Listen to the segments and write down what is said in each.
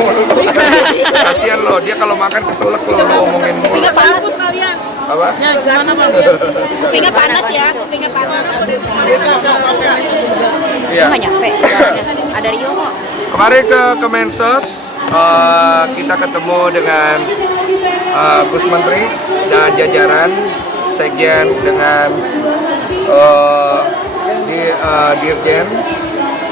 mulu. Kasihan lo, dia kalau makan keselak lo ngomongin mulu. Kupingnya panas sekalian. Apa? Ya gimana bang? Kupingnya panas ya, kupingnya panas. Iya. Nggak nyampe, ada Rio kok. Kemarin ke Kemensos, kita ketemu dengan Gus Menteri dan jajaran Sekjen dengan Dirjen.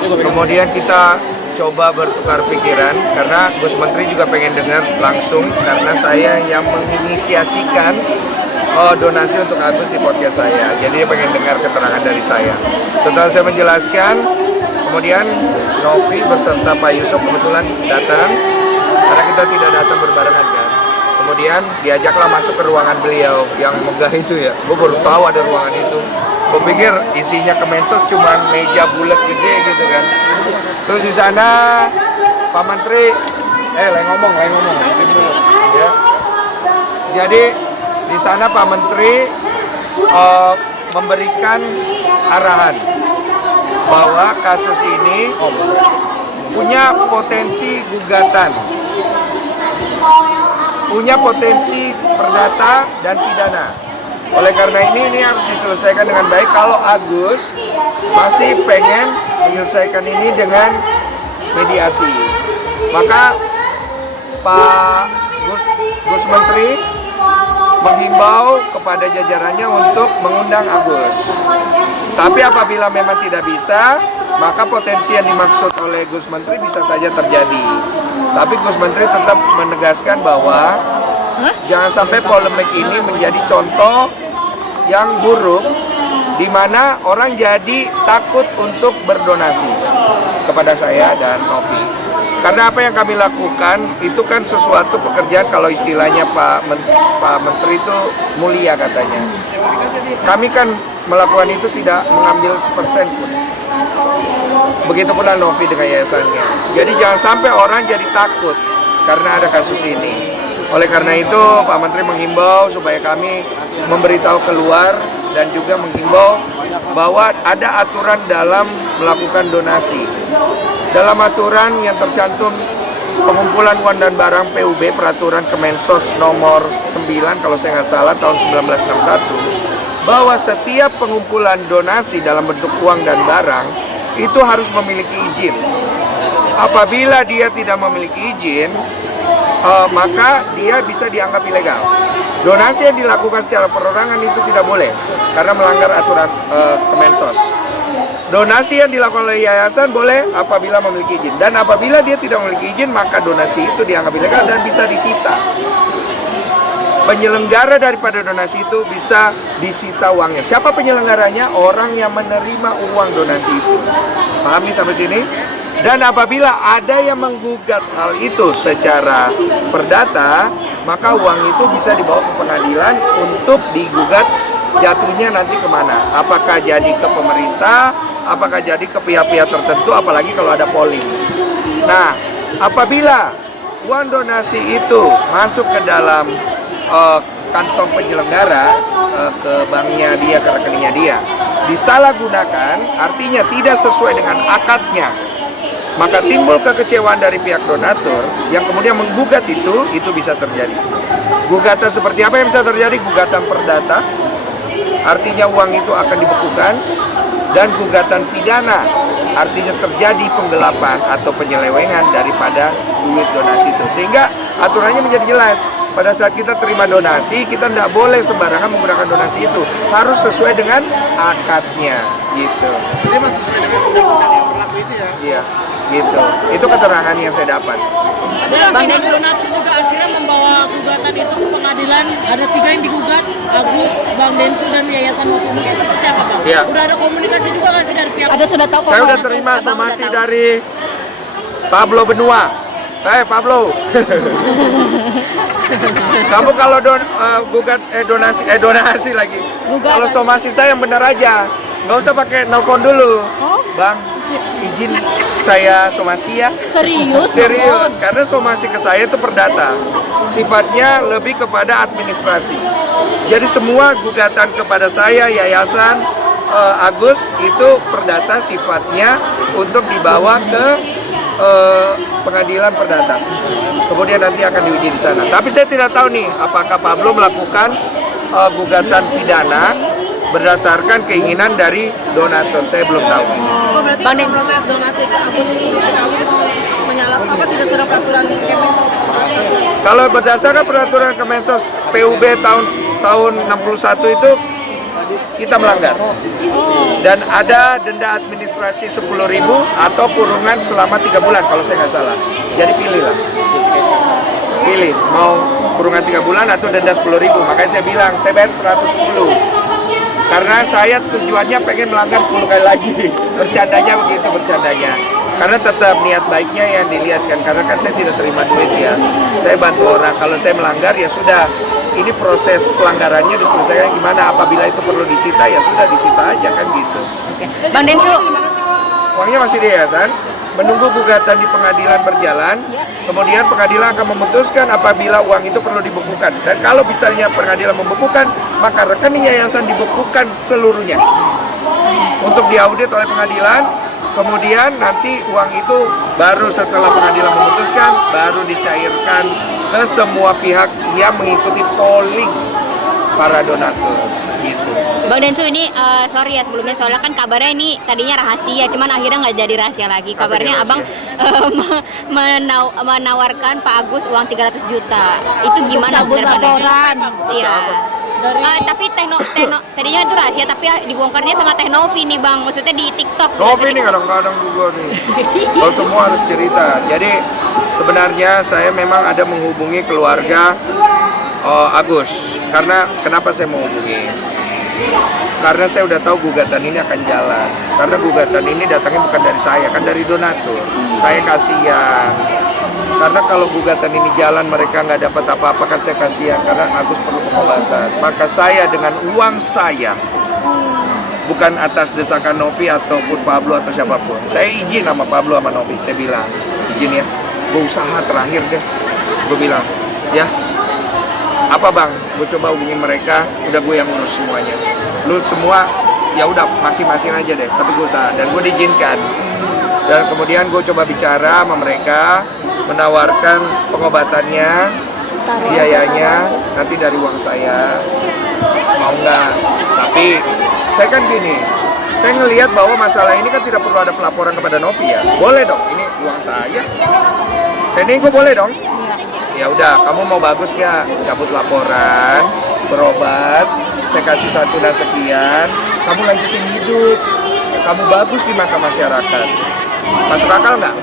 Kemudian kita coba bertukar pikiran karena Gus Menteri juga pengen dengar langsung karena saya yang menginisiasikan donasi untuk Agus di podcast saya. Jadi dia pengen dengar keterangan dari saya. Setelah saya menjelaskan, kemudian Novi beserta Pak Yusuf kebetulan datang karena kita tidak datang berbarengan kan. Kemudian diajaklah masuk ke ruangan beliau yang megah itu ya. Gue baru tahu ada ruangan itu. Gue pikir isinya Kemensos cuma meja bulat gede gitu kan. Terus di sana Pak Menteri, lain ngomong ya. Jadi di sana Pak Menteri memberikan arahan bahwa kasus ini punya potensi gugatan, punya potensi perdata dan pidana. Oleh karena ini harus diselesaikan dengan baik. Kalau Agus masih pengen menyelesaikan ini dengan mediasi, maka Pak Gus Menteri menghimbau kepada jajarannya untuk mengundang Agus. Tapi apabila memang tidak bisa, maka potensi yang dimaksud oleh Gus Menteri bisa saja terjadi. Tapi Gus Menteri tetap menegaskan bahwa jangan sampai polemik ini menjadi contoh yang buruk di mana orang jadi takut untuk berdonasi kepada saya dan Novi. Karena apa yang kami lakukan itu kan sesuatu pekerjaan, kalau istilahnya Pak Menteri itu mulia katanya. Kami kan melakukan itu tidak mengambil sepersen pun. Begitu pula Novi dengan yayasannya. Jadi jangan sampai orang jadi takut karena ada kasus ini. Oleh karena itu Pak Menteri menghimbau supaya kami memberitahu keluar dan juga menghimbau bahwa ada aturan dalam melakukan donasi. Dalam aturan yang tercantum pengumpulan uang dan barang PUB Peraturan Kemensos nomor 9 kalau saya nggak salah tahun 1961, bahwa setiap pengumpulan donasi dalam bentuk uang dan barang itu harus memiliki izin. Apabila dia tidak memiliki izin, maka dia bisa dianggap ilegal. Donasi yang dilakukan secara perorangan itu tidak boleh karena melanggar aturan Kemensos. Donasi yang dilakukan oleh yayasan boleh apabila memiliki izin, dan apabila dia tidak memiliki izin maka donasi itu dianggap ilegal dan bisa disita. Penyelenggara daripada donasi itu bisa disita uangnya. Siapa penyelenggaranya? Orang yang menerima uang donasi itu. Pahami sampai sini? Dan apabila ada yang menggugat hal itu secara perdata, maka uang itu bisa dibawa ke pengadilan untuk digugat jatuhnya nanti kemana. Apakah jadi ke pemerintah, apakah jadi ke pihak-pihak tertentu, apalagi kalau ada polling. Nah, apabila uang donasi itu masuk ke dalam kantong penyelenggara, ke banknya dia, ke rekeningnya dia, disalahgunakan, artinya tidak sesuai dengan akadnya, maka timbul kekecewaan dari pihak donatur yang kemudian menggugat itu bisa terjadi. Gugatan seperti apa yang bisa terjadi? Gugatan perdata, artinya uang itu akan dibekukan, dan gugatan pidana, artinya terjadi penggelapan atau penyelewengan daripada duit donasi itu. Sehingga aturannya menjadi jelas. Pada saat kita terima donasi, kita tidak boleh sembarangan menggunakan donasi itu. Harus sesuai dengan akadnya, gitu. Jadi masih sesuai dengan undang-undang yang berlaku itu ya? Iya, gitu. Itu keterangan yang saya dapat. Bang Donatur juga akhirnya membawa gugatan itu ke pengadilan. Ada 3 yang digugat, Agus, Bang Densu, dan Yayasan Novi. Mungkin seperti apa Bang? Iya. Udah ada komunikasi juga nggak sih dari pihak? Ada sudah tahu kok. Saya udah terima somasi dari Pablo Benua. Pablo, kamu kalau donasi lagi. Kalau somasi saya yang benar aja, nggak usah pakai nelfon dulu. Bang, izin saya somasi ya. Serius, karena somasi ke saya itu perdata, sifatnya lebih kepada administrasi. Jadi semua gugatan kepada saya, yayasan Agus itu perdata sifatnya untuk dibawa ke pengadilan perdata. Kemudian nanti akan diuji di sana. Tapi saya tidak tahu nih apakah Pablo melakukan gugatan pidana berdasarkan keinginan dari donatur. Saya belum tahu. Oh, berarti Bang Den- proses donasi ke Agus itu menyalahi apa tidak sudah peraturan Kalau berdasarkan peraturan Kemensos PUB tahun 61 itu kita melanggar. Dan ada denda administrasi 10.000 atau kurungan selama 3 bulan kalau saya nggak salah. Jadi pilihlah. Pilih mau kurungan 3 bulan atau denda 10.000. Makanya saya bilang saya bayar 110. Karena saya tujuannya pengen melanggar 10 kali lagi. Bercandanya begitu, bercandanya. Karena tetap niat baiknya yang dilihatkan. Karena kan saya tidak terima duit ya. Saya bantu orang. Kalau saya melanggar ya sudah. Ini proses pelanggarannya diselesaikan gimana. Apabila itu perlu disita ya sudah disita aja kan gitu. Bang Densu, Uangnya masih di yayasan. Menunggu gugatan di pengadilan berjalan. Kemudian pengadilan akan memutuskan apabila uang itu perlu dibukukan. Dan kalau misalnya pengadilan membukukan, maka rekening yayasan dibukukan seluruhnya. Untuk diaudit oleh pengadilan, kemudian nanti uang itu baru setelah pengadilan memutuskan, baru dicairkan ke semua pihak yang mengikuti polling para donatur. Gitu. Bang Densu ini sorry ya sebelumnya soalnya kan kabarnya ini tadinya rahasia, cuman akhirnya nggak jadi rahasia lagi. Kabarnya rahasia? Abang menawarkan Pak Agus uang 300 juta. Itu gimana sebenarnya? Iya. Tapi tadinya itu rahasia, tapi dibongkarnya sama Teh Novi nih Bang. Maksudnya di TikTok. Novi nih kadang-kadang juga nih. Kalau semua harus cerita. Jadi sebenarnya saya memang ada menghubungi keluarga Agus. Karena kenapa saya menghubungi? Karena saya udah tahu gugatan ini akan jalan. Karena gugatan ini datangnya bukan dari saya, kan dari donatur. Saya kasihan. Karena kalau gugatan ini jalan mereka nggak dapat apa-apa kan saya kasihan. Karena Agus perlu pengobatan. Maka saya dengan uang saya, bukan atas desakan Novi ataupun Pablo atau siapapun. Saya izin sama Pablo sama Novi. Saya bilang izin ya, gue usaha terakhir deh. Gue bilang ya. Apa bang, gue coba hubungin mereka, udah gue yang ngurus semuanya. Lu semua, ya udah masing-masing aja deh, tapi gue usaha dan gue diizinkan. Dan kemudian gue coba bicara sama mereka, menawarkan pengobatannya, biayanya nanti dari uang saya, mau nggak? Tapi saya kan gini, saya ngelihat bahwa masalah ini kan tidak perlu ada pelaporan kepada Novi ya. Boleh dong, ini uang saya. Saya nego boleh dong. Ya udah, kamu mau bagus nggak? Cabut laporan, berobat, saya kasih santunan sekian, kamu lanjutin hidup, kamu bagus di mata masyarakat. Masuk akal nggak?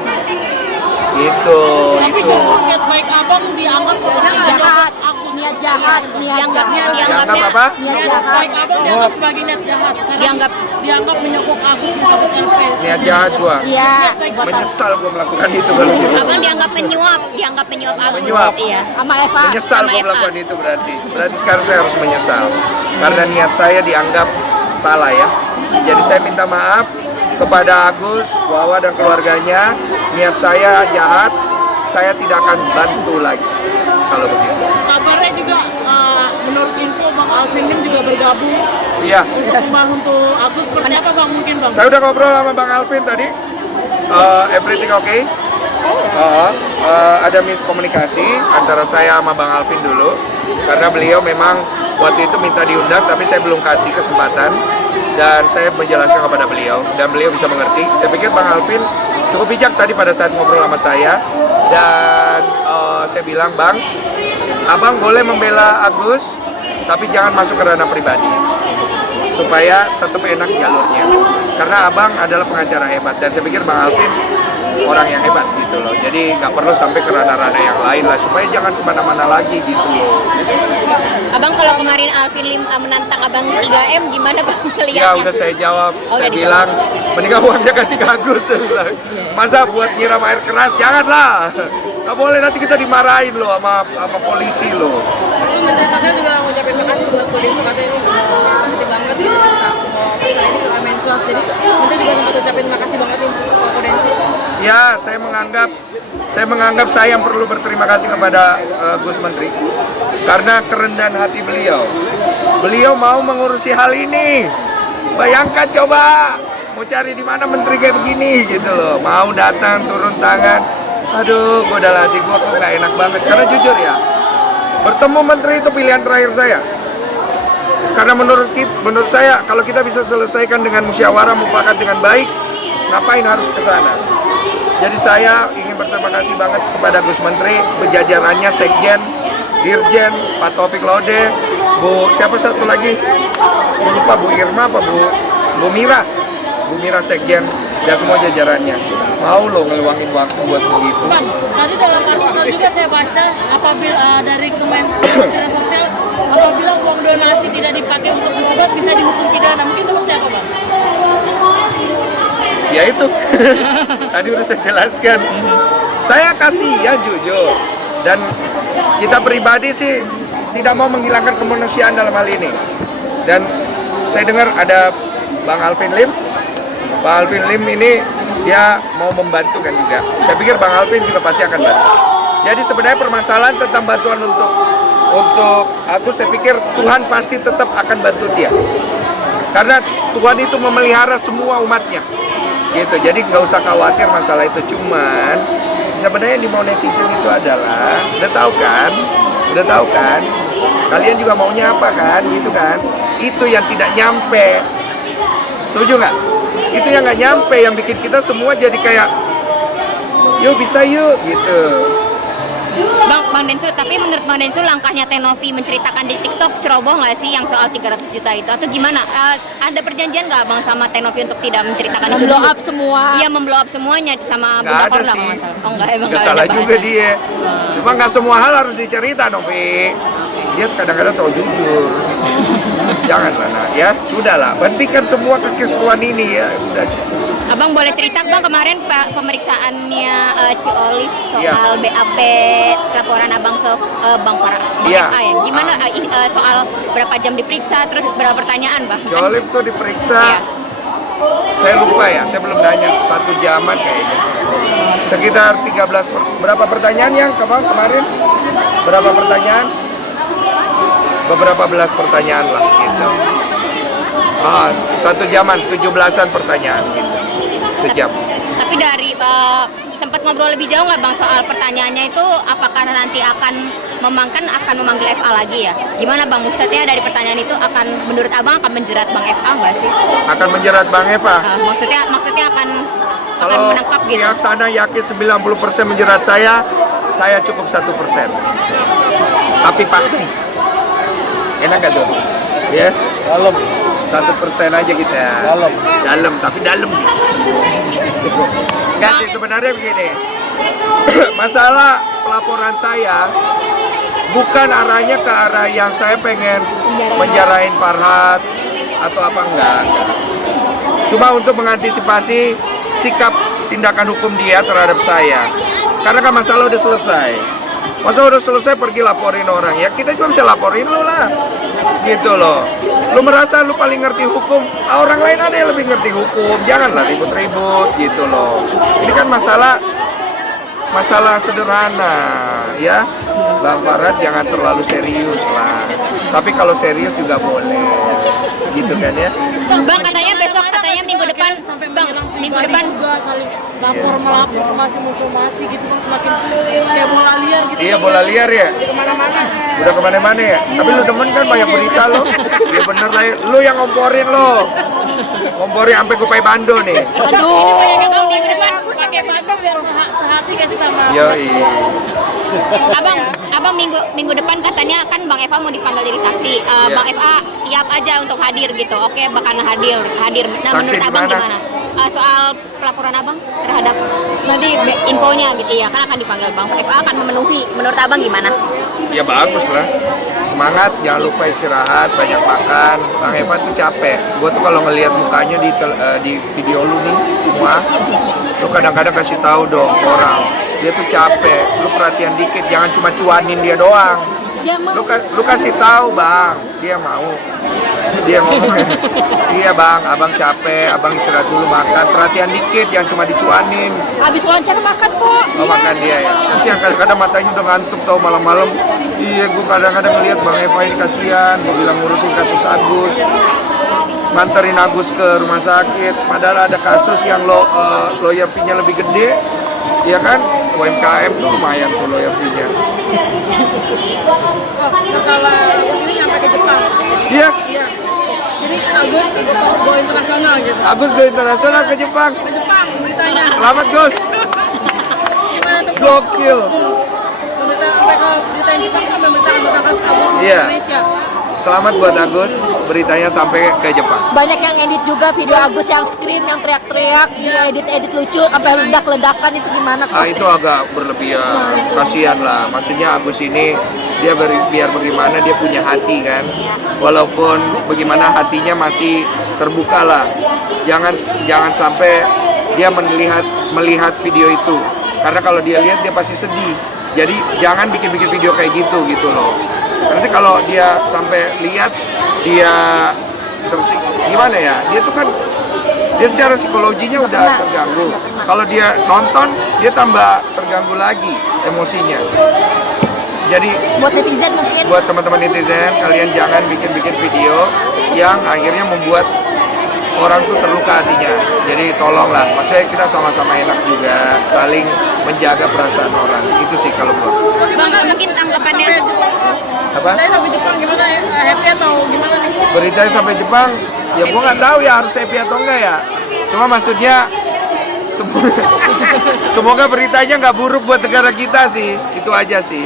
Itu. niat baik abang dianggap sebagai jahat, niat jahat, Dianggap apa? niat baik abang dianggap sebagai niat jahat. Karena dianggap menyokong Agus mencabut LP. Niat jahat gua. Iya, Menyesal gua melakukan itu kalau gitu. Abang dianggap penyuap Agus. Menyuap. Iya. sama Eva. Menyesal Sama gua Eva. melakukan itu berarti. Berarti sekarang saya harus menyesal. Karena niat saya dianggap salah ya. Jadi saya minta maaf kepada Agus, Wawa dan keluarganya. Niat saya jahat, saya tidak akan bantu lagi kalau begitu. Kabarnya juga menurut info Bang Alvin juga bergabung Iya, untuk membantu Agus. Seperti apa Bang mungkin Bang? saya udah ngobrol sama Bang Alvin tadi. Everything okay? Ada miskomunikasi antara saya sama Bang Alvin dulu karena beliau memang waktu itu minta diundang tapi saya belum kasih kesempatan dan saya menjelaskan kepada beliau dan beliau bisa mengerti. Saya pikir Bang Alvin cukup bijak tadi pada saat ngobrol sama saya dan saya bilang Bang, Abang boleh membela Agus tapi jangan masuk ke ranah pribadi supaya tetap enak jalurnya karena Abang adalah pengacara hebat dan saya pikir Bang Alvin orang yang hebat gitu loh, jadi nggak perlu sampai ke ranah-ranah yang lain lah supaya jangan kemana-mana lagi gitu loh. Abang kalau kemarin Alvin Lim menantang Abang 3M gimana Bang melihatnya? Ya udah saya jawab, Oh, saya udah bilang mendingan uangnya kasih ke Agus. Saya bilang. Masa buat nyiram air keras, janganlah. Nggak boleh nanti kita dimarahin loh sama polisi loh. Ini mencetaknya juga ngucapin makasih buat polisi katanya ini positif banget masalah ini ke Kemensos. Jadi nanti juga sempat ucapin makasih banget nih ke Kodensi. Ya, saya menganggap saya yang perlu berterima kasih kepada Gus Menteri karena kerendahan hati beliau. Beliau mau mengurusi hal ini. Bayangkan coba mau cari di mana menteri kayak begini gitu loh. Mau datang turun tangan. Aduh, gue udah latih gue kok nggak enak banget. Karena jujur ya, bertemu menteri itu pilihan terakhir saya. Karena menurut saya kalau kita bisa selesaikan dengan musyawarah mufakat dengan baik, ngapain harus ke sana? Jadi saya ingin berterima kasih banget kepada Gus Menteri, berjajarannya, Sekjen, Dirjen, Pak Taufik Laude, Bu siapa satu lagi? Gue lupa, Bu Irma apa Bu Mira Sekjen, dan semua jajarannya. Mau lo ngeluangin waktu buat begitu. Bang, tadi dalam artikel juga saya baca apabila dari Kementerian Sosial, apabila uang donasi tidak dipakai untuk berobat bisa dihukum pidana. Mungkin seperti apa, Bang? Ya itu, tadi udah saya jelaskan. Saya kasih ya jujur, dan kita pribadi sih tidak mau menghilangkan kemanusiaan dalam hal ini. Dan saya dengar ada Bang Alvin Lim. Bang Alvin Lim ini dia mau membantu kan juga. Saya pikir Bang Alvin juga pasti akan bantu. Jadi sebenarnya permasalahan tentang bantuan untuk aku, saya pikir Tuhan pasti tetap akan bantu dia. Karena Tuhan itu memelihara semua umatnya. Gitu. Jadi nggak usah khawatir masalah itu. Cuman sebenarnya yang di netizen itu adalah udah tahu kan kalian juga maunya apa kan, gitu kan. Itu yang tidak nyampe. Setuju nggak? Itu yang nggak nyampe, yang bikin kita semua jadi kayak yuk bisa yuk gitu. Bang Densu, tapi menurut Bang Densu langkahnya Tenovi menceritakan di TikTok ceroboh nggak sih yang soal 300 juta itu, atau gimana? Ada perjanjian nggak Bang sama Tenovi untuk tidak menceritakan itu? Blow up semua. Iya, memblow up semuanya sama Bunda Nggak ada Korla sih. kalau nggak salah. Oh enggak, emang Nggak nggak salah ada juga bahasa. dia. Cuma nggak semua hal harus dicerita Novi. Dia kadang-kadang tahu jujur. Janganlah nak, ya sudahlah. Hentikan semua kekisruhan ini ya. Udah. Abang boleh cerita Bang kemarin pemeriksaannya Ci Olive soal Iya. BAP laporan Abang ke Bang Iya. FA ya. Gimana soal berapa jam diperiksa, terus berapa pertanyaan Bang? Si Olive tuh diperiksa. Iya. Saya lupa ya, saya belum nanya 1 jaman kayaknya. Sekitar 13 berapa pertanyaan yang kemarin? Berapa pertanyaan? Beberapa belas pertanyaan lah gitu. 1 jaman, 17-an pertanyaan gitu. Sejam. Tapi dari sempat ngobrol lebih jauh nggak Bang soal pertanyaannya itu, apakah nanti akan memanggil FA lagi ya? Gimana Bang, maksudnya dari pertanyaan itu menurut Abang akan menjerat Bang FA nggak sih? Akan menjerat Bang Eva. Maksudnya akan Kalau menangkap gitu. pihak sana yakin 90% menjerat saya cukup 1%. Tapi pasti. Enak gak tuh? Ya? Dalam. 1% aja kita. Dalam, tapi dalam. Enggak sih, sebenarnya begini. Masalah pelaporan saya bukan arahnya ke arah yang saya pengen menjarahin Farhad atau apa enggak. Cuma untuk mengantisipasi sikap tindakan hukum dia terhadap saya. Karena kan masalah udah selesai. Masa udah selesai pergi laporin orang, ya kita juga bisa laporin lo lah, gitu loh. Lu merasa lu paling ngerti hukum, orang lain ada yang lebih ngerti hukum, janganlah ribut-ribut gitu loh. Ini kan masalah sederhana, ya. Bang Farhad jangan terlalu serius lah, tapi kalau serius juga boleh, gitu kan ya. Bang katanya minggu depan, sampai Bang, menyerang minggu pribadi depan juga, saling lapor melapor, somasi gitu Bang, semakin kayak bola liar gitu. Iya, bola liar ya. Udah kemana-mana. Udah kemana-mana ya. Tapi lu demen kan banyak berita lo. Ya bener lah, lu yang ngomporin lo. Ngomporin sampai kupai bando nih. Aduh. Bang minggu depan Pakai bando biar sehati gak sih sama. Yoi. Abang minggu depan katanya kan Bang Eva mau dipanggil jadi saksi. Iya. Bang Eva siap aja untuk hadir gitu. Oke, bakal hadir. Nah, Saksi menurut di Abang mana? gimana? Soal pelaporan Abang terhadap nanti infonya gitu. Iya, kan akan dipanggil Bang Eva akan memenuhi. Menurut Abang gimana? Ya bagus lah. Semangat, jangan lupa istirahat, banyak makan. Bang Evan tuh capek. Gua tuh kalau ngelihat mukanya di video lu nih semua, lu kadang-kadang kasih tahu dong orang. Dia tuh capek. Lu perhatian dikit, jangan cuma cuanin dia doang. Lu kasih tahu Bang, dia mau. Dia ngomong, iya Bang, Abang capek, Abang istirahat dulu makan. Perhatian dikit, jangan cuma dicuanin. Habis wawancara makan kok. Oh makan dia ya. Kasihan kadang-kadang matanya udah ngantuk tau malam-malam. Iya, gue kadang-kadang ngeliat Bang Eva ini kasihan. Gue bilang ngurusin kasus Agus. nganterin Agus ke rumah sakit, padahal ada kasus yang lawyer fee-nya lebih gede, ya kan? UMKM tuh lumayan tuh lawyer fee-nya. Oh, masalah Agus ini nyampe ke Jepang. Iya, Iya. Jadi Agus go internasional gitu. Agus go internasional ke Jepang. Ke Jepang beritanya. Selamat Gus, Gimana tuh? gokil. Berita sampai ke berita yang Jepang tuh memberitakan tentang kasus Agus di Iya. Indonesia. Selamat buat Agus, beritanya sampai ke Jepang. Banyak yang edit juga video Agus yang scream, yang teriak-teriak, edit lucu, sampai ledak-ledakan itu gimana? Ah, itu agak berlebihan, kasihan lah. Maksudnya Agus ini dia biar bagaimana dia punya hati kan, walaupun bagaimana hatinya masih terbuka lah. Jangan sampai dia melihat video itu, karena kalau dia lihat dia pasti sedih. Jadi jangan bikin video kayak gitu loh. Nanti kalau dia sampai lihat dia terus gimana ya? Dia tuh kan dia secara psikologinya udah terganggu. Kalau dia nonton dia tambah terganggu lagi emosinya. Jadi Buat netizen mungkin. buat teman-teman netizen, kalian jangan bikin video yang akhirnya membuat orang tuh terluka hatinya. Jadi tolonglah, maksudnya kita sama-sama enak juga, saling menjaga perasaan orang. Itu sih kalau gua. Bang, mungkin tanggapannya Apa? Saya sampai Jepang gimana ya? Happy atau gimana nih? Beritanya sampai Jepang, ya gua nggak tahu ya harus happy atau enggak ya. Cuma maksudnya semoga beritanya nggak buruk buat negara kita sih. Itu aja sih.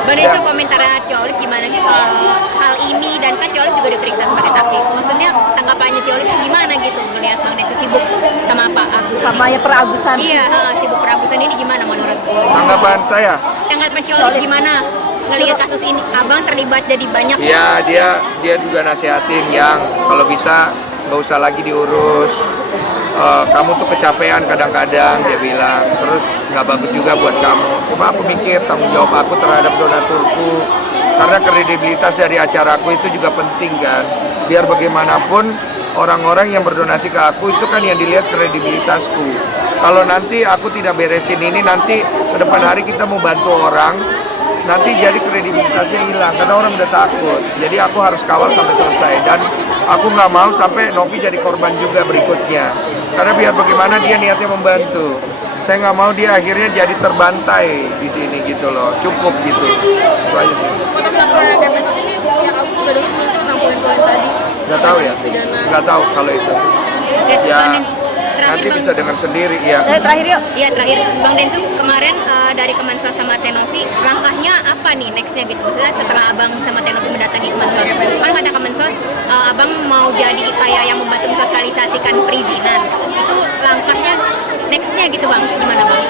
Bang Densu, komentarnya Cio Olive gimana sih soal hal ini, dan kan Cio Olive juga diperiksa sebagai saksi. Maksudnya tanggapannya Cio Olive itu gimana gitu melihat Bang Densu sibuk sama Pak Agus? Sama ya peragusan. Iya, sibuk peragusan ini gimana menurut? Tanggapan saya, Tanggapan Cio Olive gimana ngelihat kasus ini? Abang terlibat jadi banyak. ya dia juga nasihatin yang kalau bisa nggak usah lagi diurus. Kamu tuh kecapean kadang-kadang, dia bilang, terus nggak bagus juga buat kamu. Cuma aku mikir tanggung jawab aku terhadap donaturku, karena kredibilitas dari acaraku itu juga penting kan. Biar bagaimanapun orang-orang yang berdonasi ke aku itu kan yang dilihat kredibilitasku. Kalau nanti aku tidak beresin ini, nanti ke depan hari kita mau bantu orang, nanti jadi kredibilitasnya hilang karena orang udah takut. Jadi aku harus kawal sampai selesai, dan aku nggak mau sampai Novi jadi korban juga berikutnya, karena biar bagaimana dia niatnya membantu. Saya nggak mau dia akhirnya jadi terbantai di sini gitu loh. Cukup gitu, itu aja sih. Untuk laporan DPS ini yang aku sudah dengar muncul tentang poin-poin tadi. Nggak tahu ya, nggak tahu kalau itu. Oke, Ya Bang Densu, terakhir nanti Bang. bisa dengar sendiri ya. Terakhir yuk. Iya, terakhir Bang Densu, kemarin dari Kemensos sama Tenovi, langkahnya apa nih nextnya gitu? Maksudnya setelah Abang sama Tenovi mendatangi Kemensos, kan kata Kemensos, Abang mau jadi kayak yang membantu mensosialisasikan perizinan. Itu langkahnya nextnya gitu Bang, gimana Bang?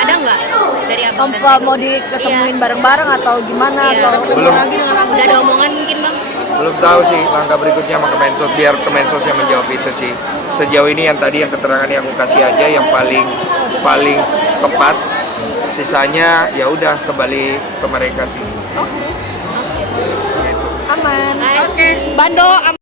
Ada nggak dari Abang? dan Apa Tenovi? mau diketemuin bareng-bareng atau gimana? Iya, Atau Belum. udah ada omongan mungkin Bang? Belum tahu sih langkah berikutnya sama Kemensos, biar Kemensos yang menjawab itu sih. Sejauh ini yang tadi yang keterangan yang aku kasih aja yang paling tepat. Sisanya ya udah kembali ke mereka sih. aman. Oke. Bando.